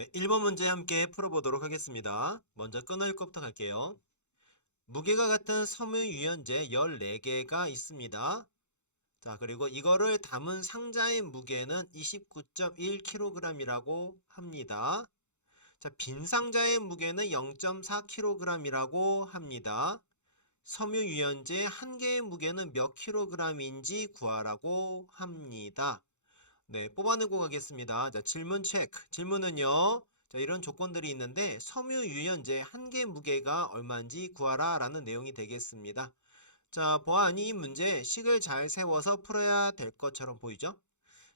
네, 1번 문제 함께 풀어보도록 하겠습니다. 먼저 끊을 것부터 갈게요. 무게가 같은 섬유 유연제 14개가 있습니다. 자, 그리고 이거를 담은 상자의 무게는 29.1kg이라고 합니다. 자, 빈 상자의 무게는 0.4kg이라고 합니다. 섬유 유연제 한 개의 무게는 몇 kg인지 구하라고 합니다. 네, 뽑아내고 가겠습니다. 자, 질문 체크. 질문은요. 자, 이런 조건들이 있는데 섬유 유연제 한 개 무게가 얼마인지 구하라 라는 내용이 되겠습니다. 자, 보아하니 이 문제 식을 잘 세워서 풀어야 될 것처럼 보이죠?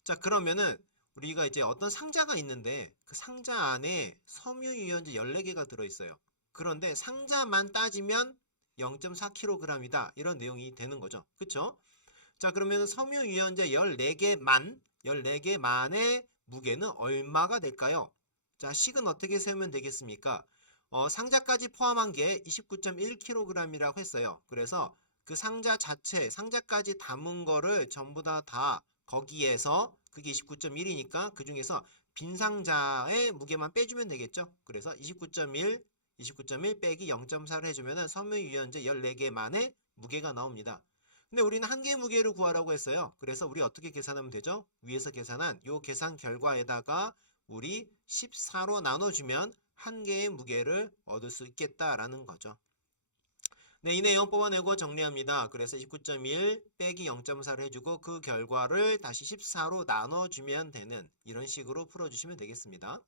자, 그러면은 우리가 이제 어떤 상자가 있는데 그 상자 안에 섬유 유연제 14개가 들어 있어요. 그런데 상자만 따지면 0.4kg이다. 이런 내용이 되는 거죠. 그쵸? 자, 그러면 섬유 유연제 14개만 14개 만의 무게는 얼마가 될까요? 자, 식은 어떻게 세우면 되겠습니까? 어, 상자까지 포함한 게 29.1kg이라고 했어요. 그래서 그 상자 자체, 상자까지 담은 거를 전부 다 다 거기에서 그게 29.1이니까 그 중에서 빈 상자의 무게만 빼주면 되겠죠? 그래서 29.1, 29.1 빼기 0.4를 해주면은 섬유 유연제 14개만의 무게가 나옵니다. 근데 우리는 한 개의 무게를 구하라고 했어요. 그래서 우리 어떻게 계산하면 되죠? 위에서 계산한 요 계산 결과에다가 우리 14로 나눠주면 한 개의 무게를 얻을 수 있겠다라는 거죠. 네, 이 내용 뽑아내고 정리합니다. 그래서 29.1 빼기 0.4를 해주고 그 결과를 다시 14로 나눠주면 되는 이런 식으로 풀어주시면 되겠습니다.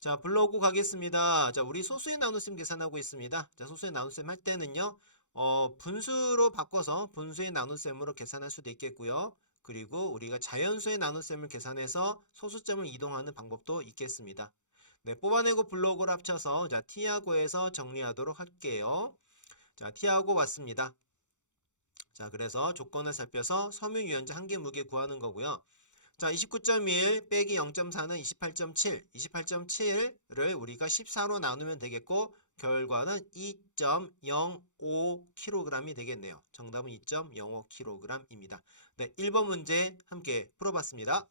자, 블로그 가겠습니다. 자, 우리 소수의 나눗셈 계산하고 있습니다. 자, 소수의 나눗셈 할 때는요. 어, 분수로 바꿔서 분수의 나눗셈으로 계산할 수도 있겠고요. 그리고 우리가 자연수의 나눗셈을 계산해서 소수점을 이동하는 방법도 있겠습니다. 네, 뽑아내고 블록을 합쳐서 자, t하고에서 정리하도록 할게요. 자, t하고 왔습니다. 자, 그래서 조건을 살펴서 섬유 유연제 한개 무게 구하는 거고요. 자, 29.1 빼기 0.4는 28.7. 28.7을 우리가 14로 나누면 되겠고 결과는 2.05kg이 되겠네요. 정답은 2.05kg입니다. 네, 1번 문제 함께 풀어봤습니다.